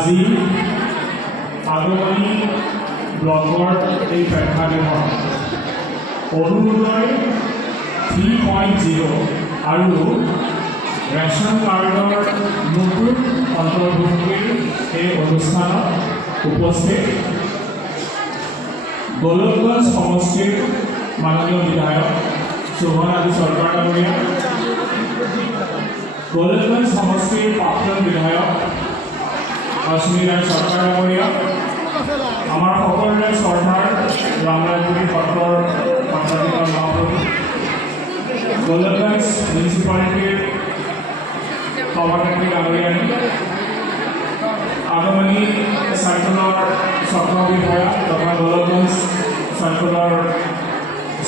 আজি আগমনী ব্লকৰ এই প্ৰেক্ষাগৃহত অৰুণোদয় 3.0 আৰু ৰেচন কাৰ্ডৰ নতুন অন্তৰ্ভুক্তিৰ এই অনুষ্ঠানত উপস্থিত গোলকগঞ্জ সমষ্টিৰ মাননীয় বিধায়ক শোভনাদি চৰকাৰ ডাঙৰীয়া, গোলকগঞ্জ সমষ্টিৰ প্ৰাক্তন বিধায়ক অশ্বিনী ৰায় চৰকাৰ ডাঙৰীয়া, আমাৰ সকলোৰে শ্ৰদ্ধাৰ ৰামৰাজপুৰী সত্ৰৰ পঞ্চায়তৰ মহাপ্ৰভু, গোলকগঞ্জ মিউনিচিপালিটিৰ সভানেত্ৰী ডাঙৰীয়ানী, আগমনী চাৰ্কলৰ চক্ৰ বিষয়া তথা গোলকগঞ্জ চাৰ্কলৰ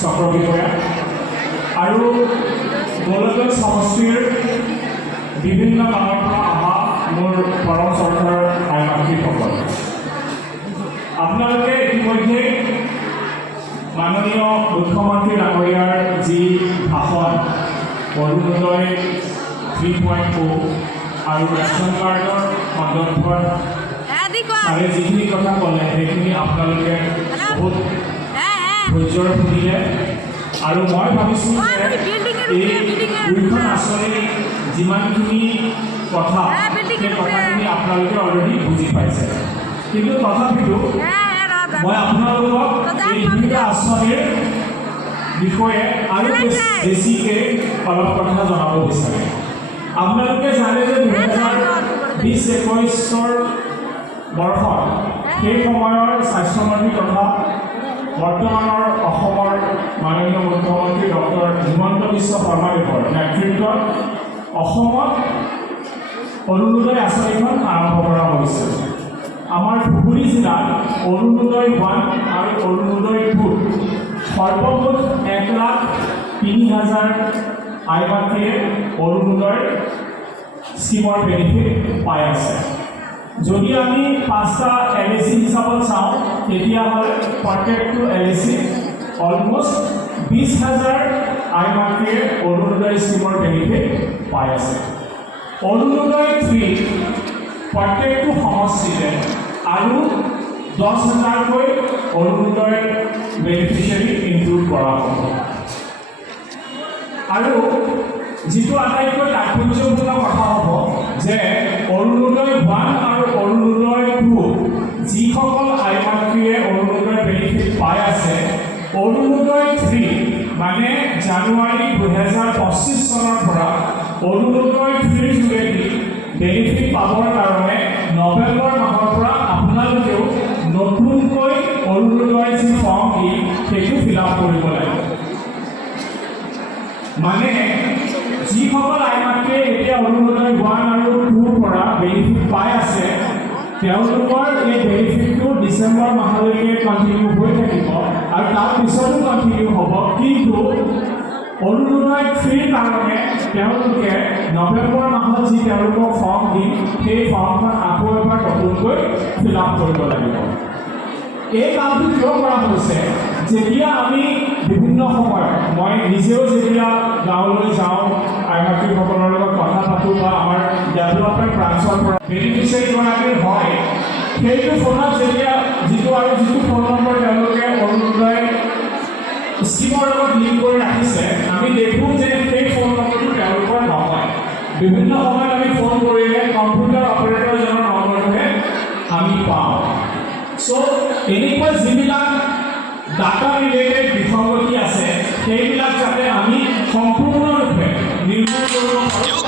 চক্ৰ বিষয়া আৰু গোলকগঞ্জ সমষ্টিৰ বিভিন্ন গাঁৱৰ পৰা অহা মোৰ পৰম শ্ৰদ্ধাৰ আই মাতৃসকল, আপোনালোকে ইতিমধ্যে মাননীয় মুখ্যমন্ত্ৰী ডাঙৰীয়াৰ যি ভাষণ অৰুণোদয় 3.0 আৰু ৰেচন কাৰ্ডৰ সন্দৰ্ভত ছাৰে যিখিনি কথা ক'লে সেইখিনি আপোনালোকে বহুত ধৈৰ্যৰে শুনিলে আৰু মই ভাবিছোঁ যে এই দুয়োখন আঁচনিৰ যিমানখিনি কথা সেই কথাখিনি আপোনালোকে অলৰেডি বুজি পাইছে, কিন্তু তথাপিতো মই আপোনালোকক এই দুয়োটা আঁচনিৰ বিষয়ে আৰু বেছিকৈ অলপ কথা জনাব বিচাৰিম। আপোনালোকে জানে যে 2020-21 বৰ্ষত সেই সময়ৰ স্বাস্থ্যমন্ত্ৰী তথা বৰ্তমানৰ অসমৰ মাননীয় মুখ্যমন্ত্ৰী ডক্টৰ হিমন্ত বিশ্ব শৰ্মাদেৱৰ নেতৃত্বত অসমত অৰুণোদয় আঁচনিখন আৰম্ভ কৰা হৈছিল। আমাৰ ধুবুৰী জিলাত অৰুণোদয় 1 আৰু অৰুণোদয় 2 সৰ্বমুঠ 1,03,000 আই মাতৃয়ে অৰুণোদয় স্কিমৰ বেনিফিট পাই আছে। যদি আমি 5টা LAC হিচাপত চাওঁ তেতিয়াহ'লে প্ৰত্যেকটো LAC অলমষ্ট 20,000 আই মাতৃয়ে অৰুণোদয় স্কিমৰ বেনিফিট পাই আছে। অৰুণোদয় 3 প্ৰত্যেকটো সমষ্টিতে আৰু 10,000কৈ অৰুণোদয় বেনিফিচিয়াৰী ইনক্লুড কৰা হ'ব। আৰু যিটো আটাইতকৈ তাৎপৰ্যপূৰ্ণ কথা হ'ব যে অৰুণোদয় 1 আৰু অৰুণোদয় 2 যিসকল আই মাতৃয়ে অৰুণোদয় বেনিফিট পাই আছে, অৰুণোদয় 3 মানে জানুৱাৰী 2025 চনৰ পৰা অৰুণোদয় 3 যোগেদি বেনিফিট পাবৰ কাৰণে নৱেম্বৰ মাহৰ পৰা আপোনালোকেও নতুনকৈ অৰুণোদয় যি ফৰ্ম দি সেইটো ফিল আপ কৰিব লাগিব। মানে যিসকল আই মাতৃয়ে এতিয়া অৰুণোদয় 1 আৰু 2 পৰা বেনিফিট পাই আছে তেওঁলোকৰ এই বেনিফিটটো ডিচেম্বৰ মাহলৈকে কণ্টিনিউ হৈ থাকিব আৰু তাৰ পিছতো কণ্টিনিউ হ'ব, কিন্তু অৰুণোদয় 3 কাৰণে তেওঁলোকে নৱেম্বৰ মাহত যি তেওঁলোকক ফৰ্ম দিম সেই ফৰ্মখন আকৌ এবাৰ নতুনকৈ ফিল আপ কৰিব লাগিব। এই কামটো কিয় কৰা হৈছে, যেতিয়া আমি বিভিন্ন সময়ত মই নিজেও যেতিয়া গাঁৱলৈ যাওঁ আই মাতৃসকলৰ লগত কথা পাতোঁ বা আমাৰ ডেভেলপমেণ্ট ব্ৰাঞ্চৰ পৰা বেনিফিচিয়াৰীগৰাকীৰ হয়, সেইটো ফোনত যেতিয়া যিটো ফোন নম্বৰ তেওঁলোকে অৰুণোদয় স্কিমৰ লগত লিংক কৰি ৰাখিছে, আমি দেখোঁ যে সেই ফোন নম্বৰটো তেওঁলোকৰ নহয়। বিভিন্ন সময়ত আমি ফোন কৰিলে কম্পিউটাৰ অপাৰেটৰজনৰ নম্বৰটোহে আমি পাওঁ। চ' এনেকুৱা যিবিলাক ডাটা ৰিলেটেড বিসংগতি আছে সেইবিলাক যাতে আমি সম্পূৰ্ণৰূপে নিৰ্মূল কৰিব পাৰোঁ।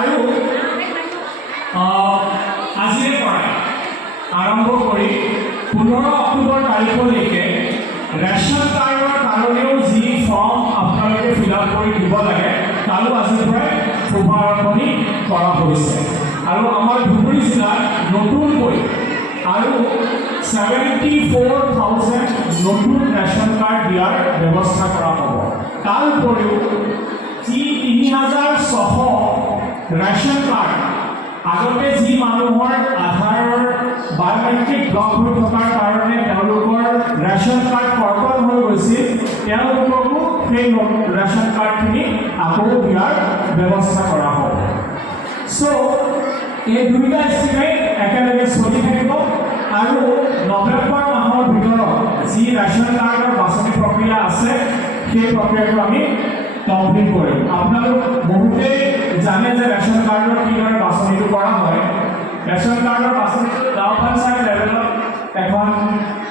আৰু আজিৰে পৰা আৰম্ভ কৰি 15 অক্টোবৰ তাৰিখলৈকে ৰেচন কাৰ্ডৰ কাৰণেও যি ফৰ্ম আপোনালোকে ফিল আপ কৰি দিব লাগে তাৰো আজিৰ পৰাই শুভাৰম্ভণি কৰা হৈছে। আৰু আমাৰ ধুবুৰী জিলাত নতুনকৈ আৰু 74,000 নতুন ৰেচন কাৰ্ড দিয়াৰ ব্যৱস্থা কৰা হ'ব। তাৰ উপৰিও যি 3,600 ৰেচন কাৰ্ড আগতে যি মানুহৰ আধাৰৰ বায়'মেট্ৰিক ব্লক হৈ থকাৰ কাৰণে তেওঁলোকৰ ৰেচন কাৰ্ড কৰ্তন হৈ গৈছিল, তেওঁলোককো সেই ৰেচন কাৰ্ডখিনি আকৌ দিয়াৰ ব্যৱস্থা কৰা হ'ব। চ' এই দুইটা স্কিমেই একেলগে চলি থাকিব আৰু নৱেম্বৰ মাহৰ ভিতৰত যি ৰেচন কাৰ্ডৰ বাছনি প্ৰক্ৰিয়া আছে সেই প্ৰক্ৰিয়াটো আমি কমপ্লিট কৰিম। আপোনালোক বহুতেই জানে যে ৰেচন কাৰ্ডৰ কিদৰে বাছনিটো কৰা হয়। ৰেচন কাৰ্ডৰ বাছনিটো গাঁও পঞ্চায়ত লেভেলত এখন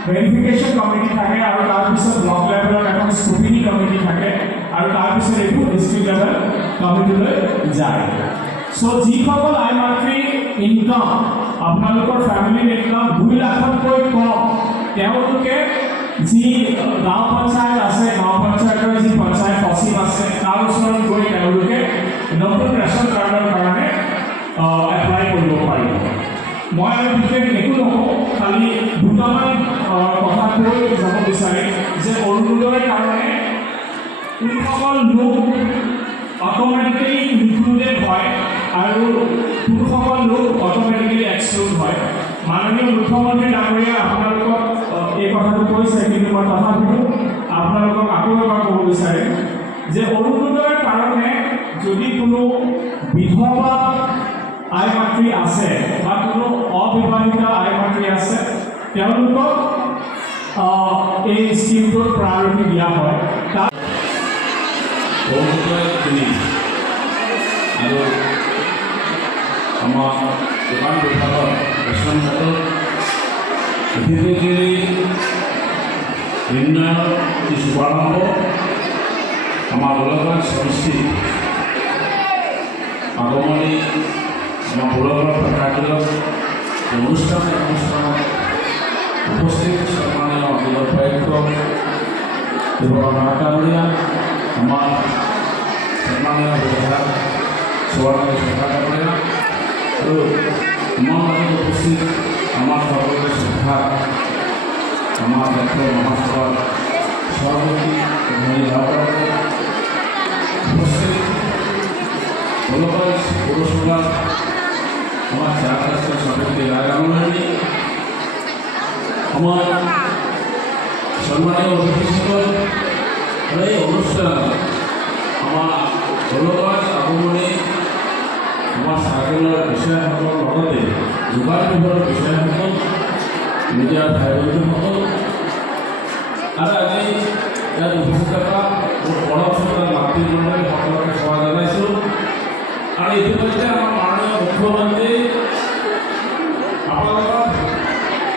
ভেৰিফিকেশ্যন কমিটি থাকে আৰু তাৰপিছত ব্লক লেভেলত এখন স্ক্ৰুটিনি কমিটি থাকে আৰু তাৰপিছত এইটো ডিষ্ট্ৰিক্ট লেভেল কমিটিলৈ যায়। চ' যিসকল আই মাতৃৰ ইনকাম আপোনালোকৰ ফেমিলিৰ ইনকাম 2 লাখতকৈ কম তেওঁলোকে যি গাঁও পঞ্চায়ত আছে গাঁও পঞ্চায়তৰ যি পঞ্চায়ত সচিব আছে তাৰ ওচৰত গৈ তেওঁলোকে নতুন ৰেচন কাৰ্ডৰ কাৰণে এপ্লাই কৰিব পাৰিব। মই আৰু বিশেষ একো নকওঁ, খালি দুটামান কথা কৈ যাব বিচাৰিম যে অৰুণোদয়ৰ কাৰণে কোনসকল লোক অট'মেটিকেলি ইনক্লুডেড হয় আৰু কোনসকল লোক অট'মেটিকেলি এক্সক্লুড হয়। মাননীয় মুখ্যমন্ত্ৰী ডাঙৰীয়া আপোনালোকক এই কথাটো কৈছে, কিন্তু মই তথাপিতো আপোনালোকক আকৌ এবাৰ ক'ব বিচাৰিম যে অৰুণোদয়ৰ কাৰণে যদি কোনো বিধৱা আই মাতৃ আছে বা কোনো অবিবাহিত আই মাতৃ আছে তেওঁলোকক এই স্কিমটোত প্ৰায়ৰিটি দিয়া হয়। আৰু আমাৰ দোকান বিভাগৰ ৰেচন কাৰ্ডৰ বেনিফিচিয়াৰী নিৰ্ণয়ৰ যি শুভাৰম্ভ আমাৰ গোলাঘাট সমষ্টি আগমনী আমাৰ গোলাঘাট কাৰ্যালয়ত অনুষ্ঠানত উপস্থিত সন্মানীয় বিধায়ক ডাঙৰীয়া আমাৰ সন্মানীয় বিধায়ক সভাপতি শ্ৰদ্ধা ডাঙৰীয়া আৰু আমাৰ মাজত উপস্থিত আমাৰ সৰ্বদা শ্ৰদ্ধা আমাৰ জাতীয় মহাসভাৰ সভাপতি উপস্থিত গোলাঘাট পৌৰসভাৰ আমাৰ চেয়াৰপাৰসন সভাপতি ৰায়গামী আমাৰ সম্মানীয় অতিথিসকল এই অনুষ্ঠান আমাৰ গোলাঘাট আগমনী আমাৰ সাৰ্কেলৰ বিষয়াসকলৰ লগতে যোগান বিভাগৰ বিষয়াসকল মিডিয়াৰ ভাই বন্ধুসকল আৰু আজি ইয়াত উপস্থিত থকা মোৰ পৰৱৰ্তী মাতৃমণ্ডলী সকলোকে সেৱা জনাইছোঁ। আৰু ইতিমধ্যে আমাৰ মাননীয় মুখ্যমন্ত্ৰী আপোনালোকৰ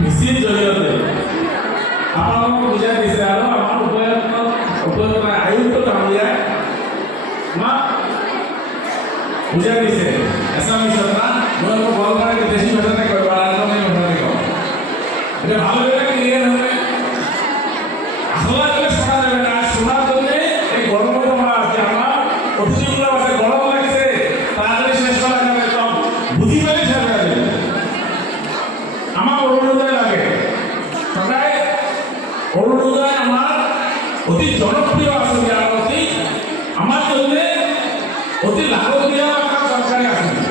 ভিচিৰ জৰিয়তে আপোনালোকক বুজাই দিছে আৰু আমাৰ উপায়ুক্ত আয়ুক্ত ডাঙৰীয়াই আমাক বুজাই দিছে এছামিছত না মই গোৱালপাৰাত বেছি ভাষাতে কয় বা ৰাজধানী ভাষাতে কওঁ এতিয়া ভালদৰে ক্লিয়াৰ হ'লে আচলতে শোনা যাবে না। শোনার জন্য এই গরমের সময় আছে আমার অতিথিগুলো আছে গরম লাগছে তাড়াতাড়ি শেষ করা যাবে তো বুঝি পেলে শেষ হয়ে যাবে। আমার অরুণোদয় লাগে সবাই অরুণোদয় আমার অতি জনপ্রিয় আসলে আর অতি আমার জন্য অতি লাগতীয় একটা সরকারি আসলে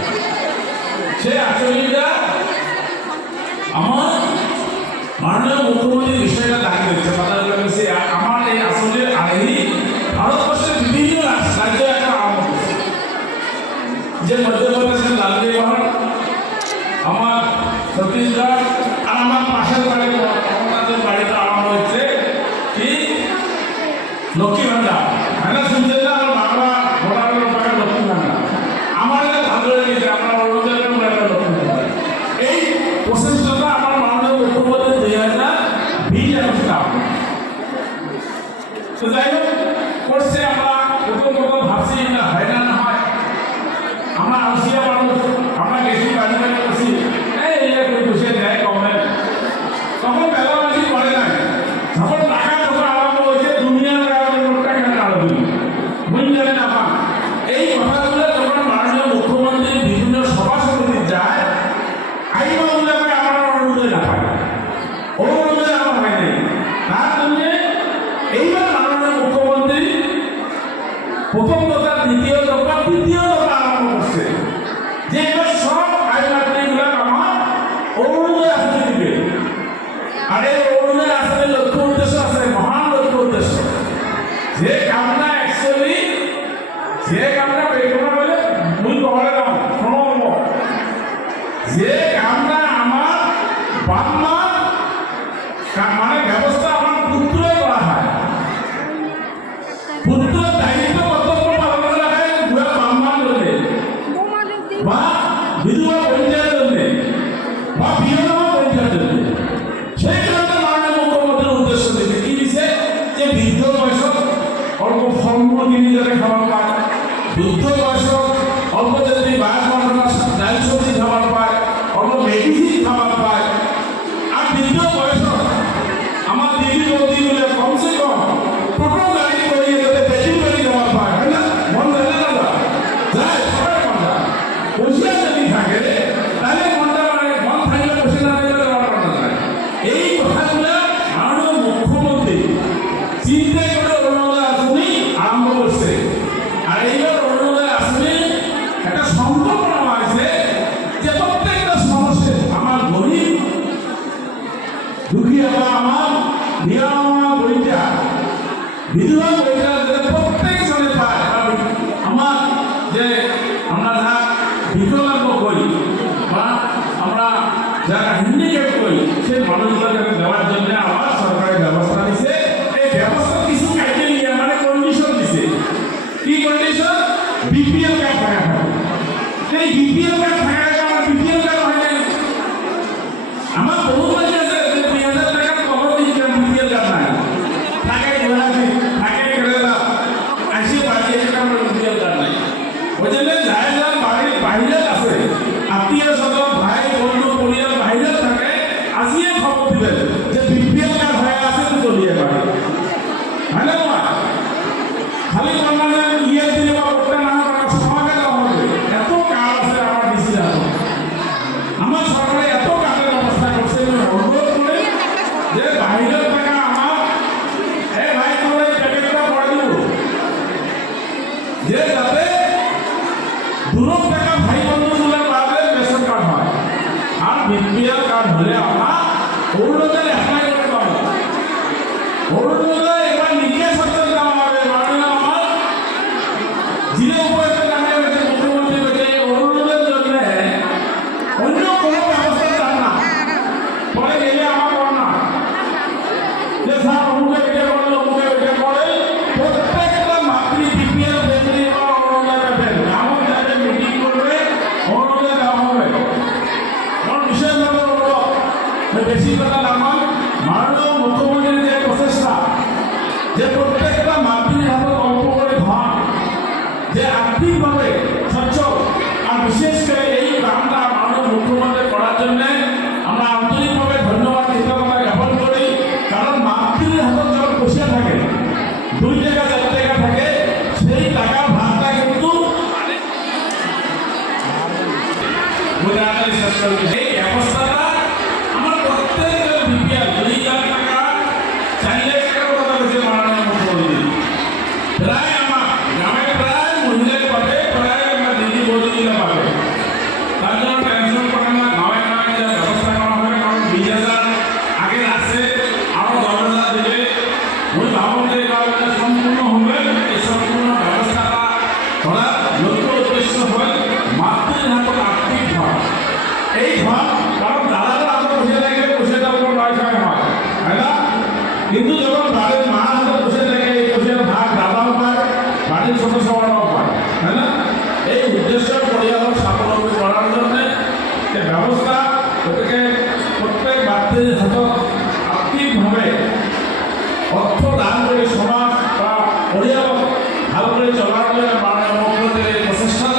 সে আসলেটা আমার মাননীয় মুখ্যমন্ত্রী বিষয়টা দাঁড়িয়ে দিচ্ছে কথা বলেছে আমার এই আসলে আইনি ভারতবর্ষের বিভিন্ন রাজ্য একটা আরম্ভ করছে যে মধ্যপ্রদেশের লালদেওয়ার আমার ছত্তিশগড় আর আমার পাশের বাড়ি আমাদের বাড়িতে আরম্ভ হচ্ছে কি লক্ষ্মী ভান্ডার ভাইনা শুনছেন না আমার বাংলা ভোটারের উপরে লক্ষ্মী ভান্ডার আমার এটা ভালো লেগেছে আপনার অরুণোদয়ের উপরে একটা লক্ষ্মী ভান্ডার এই প্রসেসটা আমার মাননীয় মুখ্যমন্ত্রী 2020 অনুষ্ঠান তো যাই হোক করছে আমরা প্রথম ভাবছি না হয় না না হয় আমরা আসিয়া মানুষ আমরা গেছি বাড়ি বাড়ি করছি এই করে বসে দেয় কমে তখন বেলাবাজি করে না যখন টাকা যখন আরম্ভ হয়েছে দুনিয়ার নোটটা কেন আরম্ভ বুঝলেন না এই কথাগুলো যখন মাননীয় মুখ্যমন্ত্রী বিভিন্ন সভা সমিতি যায় আইনগুলো আমার অনুরোধে না পায় অনুরোধে আমার হয় নাই তার জন্য এইবার মাননীয় মুখ্যমন্ত্রী প্রথম দফা দ্বিতীয় দফা তৃতীয় দফা আরম্ভ করছে যে এবার সব আইন মাতৃগুলো আমার অনুরোধে আসতে দিবে। আর এই অনুরোধে আসলে লক্ষ্য উদ্দেশ্য আছে মহান লক্ষ্য উদ্দেশ্য যে কামনা অ্যাকচুয়ালি যে কামনা বের করা বলে মূল কভারে দাও বাংলার মানে ব্যবস্থা আমার পুত্রই করা হয়। পুত্রের দায়িত্ব কর্তব্য পালন করা হয় পুরো বাংলার জন্য বা বিধবা পরিচয়ের জন্য বা বিধবা পরিচয়ের জন্য। সেই কারণে মাননীয় মুখ্যমন্ত্রীর উদ্দেশ্য দিয়েছে কি দিছে যে বৃদ্ধ বয়স অল্প ফলমূল কিনে যাতে খাবার পায়, বৃদ্ধ বয়স অল্প যদি বায়াস মশলা ডাল সবজি খাবার পায়, অল্প মেডিসিন খাবার পায়। আর বৃদ্ধ বয়স আমার দিদি বৌদিগুলো কমসে কম টোটো গাড়ি করিয়ে যাতে বেশি বেশি খাবার পায়, হয় না? মন যায় না দাদা? যায়, সবাই মন যায়। বসিয়া যদি থাকে তাহলে মনটা মানে মন থাকলে বসে না থাকলে আমার মনটা যায়। এই কথাগুলো মাননীয় মুখ্যমন্ত্রী চিন্তা করে অরুণোদয় আসনি আরম্ভ করছে। আর এইবার অরুণোদয় আসনি একটা সংকল্প নেওয়া হয়েছে যে প্রত্যেকটা সমস্যা আমার গরিব দুঃখী বা আমার নিরাময় বইটা বিধবা বইটা যাতে প্রত্যেক জনে পায়। আমার যে আমরা যা বিকলাঙ্গ কই বা আমরা যারা হ্যান্ডিক্যাপ কই সেই মানুষগুলোকে দেওয়ার জন্য আমার সরকারের ব্যবস্থা নিছে। এই ব্যবস্থা কিছু ক্রাইটেরিয়া মানে কন্ডিশন দিছে। কি কন্ডিশন? বিপিএল কার্ড থাকা হয়। এই বিপিএল কার্ড থাকা আমার বিপিএল কার্ড হয় না। আমার বহু মানুষ আছে যে 2000 টাকার কখনো ইনকাম বিপিএল কার্ড নাই, থাকে গুয়াহাটি, থাকে কেরালা, আসি বাড়ি এসে আমার বিপিএল কার্ড নাই। ওই জন্য যাই যার বাড়ির বাইরে আছে আত্মীয় স্বজন ভাই বন্ধু পরিবার বাইরে থাকে আসিয়ে খবর দিবেন যে বিপিএল কার্ড হয়ে আছে তো চলিয়ে পারে, হয় না? খালি বললাম ইয়ে দিলে বা করতে না পারা সমাজে দেওয়া হবে। এত কাজ আছে আমার ডিসি আমার সরকারে এত কাজের ব্যবস্থা করছে। অনুরোধ করে যে বাইরের টাকা আমার এই ভাই তোমার এই প্যাকেটটা করে দিব যে যাতে দূর টাকা ভাই বন্ধুগুলো পাবে রেশন কার্ড হয়। আর বিপিএল কার্ড হলে আমরা অরুণোদয় অ্যাপ্লাই করতে পারবো। অরুণোদয় এবার নিজে সচেতন দেওয়া হবে। মানে আমার জিলে উপরে জানিয়ে গেছে মুখ্যমন্ত্রী বলছে অরুণোদয়ের জন্য অন্য কোনো ব্যবস্থা চান না। পরে গেলে আমার কর না যে স্যার অমুকে এটা করলে অমুকে এটা করে প্রত্যেকটা মাতৃ বিপিএল ফ্যামিলি বা অরুণোদয় পাবেন। এমন যাদের মিটিং করবে অরুণোদয় দেওয়া হবে। আমার বিশেষভাবে বলবো বেশি কথা নামান মাননীয় মুখ্যমন্ত্রীর যে প্রচেষ্টা যে প্রত্যেকটা মাতৃর হাতে অল্প করে ধন যে আর্থিকভাবে সচ্ছল আর বিশেষ করে এই কামটা মাননীয় মুখ্যমন্ত্রী করার জন্য আমরা আন্তরিকভাবে ধন্যবাদ কৃতজ্ঞতা জ্ঞাপন করি। কারণ মাতৃর হাতে যখন বসে থাকে 2 টাকা 4 টাকা থাকে সেই টাকার ভাগটা কিন্তু এই ব্যবস্থাটা আমার প্রত্যেকের বিপিএল 2000 টাকা 4 লাখ টাকার কথা বলছে মাননীয় মুখ্যমন্ত্রী। প্রায় আমার গ্রামে প্রায় মহিলাই পাবে, প্রায় আমার দিদি বৌদিরা পাবে। তার জন্য টেনশন করেন না। গাঁয়ে গাঁয়ে যা ব্যবস্থা করা হবে, কারণ 20,000 আগে আছে আরো 10,000 দেবে। ওই ভাবুন যে কারণে সম্পূর্ণ হবে এই সম্পূর্ণ ব্যবস্থাটা করার লক্ষ্য উদ্দেশ্য হয় মাতৃর হাতে আর্থিক ভাগ। এই ভাগ কারণ দাদারা আমরা বসে থাকলে বসে যাওয়ার কোনো নয় হয়, তাই না? কিন্তু যখন বাড়ির মা হাতে বসে থাকে এই বসে ভাগ দাদাও পায়, বাড়ির ছোট সবারও পায়, তাই না? এই উদ্দেশ্য পরিবার স্বাবলম্বী করার জন্য যে ব্যবস্থা ওটাকে প্রত্যেক মাতৃর হাতে আর্থিকভাবে অর্থ দান করে সমাজ বা পরিবার ভালো করে চলার জন্য মাননীয় মুখ্যমন্ত্রীর এই প্রচেষ্টা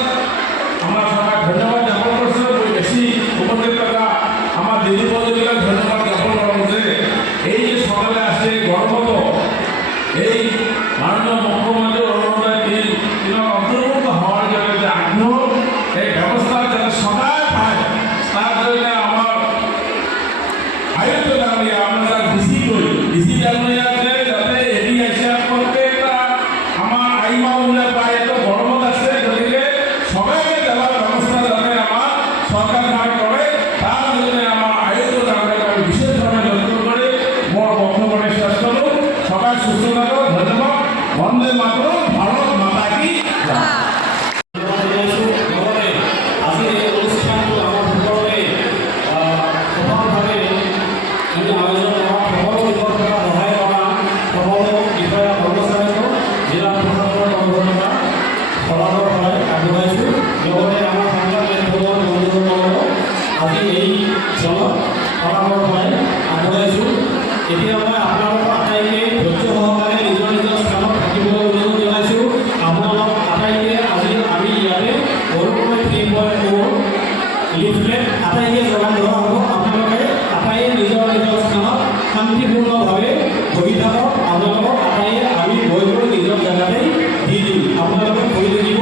আমরা সবাই ধন্যবাদ জ্ঞাপন করছি। ওই বেশি উপকৃততা আমার দিদি বৌদিকে ধন্যবাদ জ্ঞাপন করা হচ্ছে। এই যে সকালে আসে গর্বত এই মাননীয় মুখ্যমন্ত্রী অরুণোদয় তিন অন্তর্ভুক্ত হওয়ার জন্য যে আগ্রহ এই ব্যবস্থা যাতে সবাই পায় তার জন্য আমার আয়ুক্ত জানিয়ে আমরা যারা ডিসি করি ডিসি জানিয়ে যাতে এটি আসে প্রত্যেকটা আমার আইমা উল্লেখ পায় তো গর্বত আছে গতিকে সবাইকে দেওয়ার ব্যবস্থা যাতে আমার সরকার না করে তার জন্য আমার আয়ুক্ত জানিয়ে আমি বিশেষভাবে লক্ষ্য করে মোট বক্তব্য শেষ করব। সবাই সুস্থ থাকো। ধন্যবাদ। বন্দে মাতরম। ভারত মাতা কি জয়। আজকে এই অনুষ্ঠানটো আমার ভিতরে সফলভাবে এতিয়া মই আপোনালোক আটাইকে ধৈৰ্য সহকাৰে নিজৰ নিজৰ স্থানত থাকিবলৈ অনুৰোধ জনাইছোঁ। আপোনালোক আটাইকে আজি আমি ইয়াতে বৰষুণৰ 3.4 লিফলেট আটাইকে যোগান ধৰা হ'ব। আপোনালোকে আটাইয়ে নিজৰ নিজৰ স্থানত শান্তিপূৰ্ণভাৱে বহি থাকক। আপোনালোকক আটাইয়ে আমি বহিবলৈ নিজৰ জেগাতেই দি দিম। আপোনালোকে বহি থাকিব,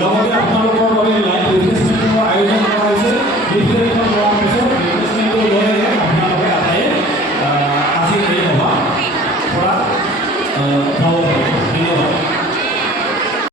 লগতে আপোনালোকে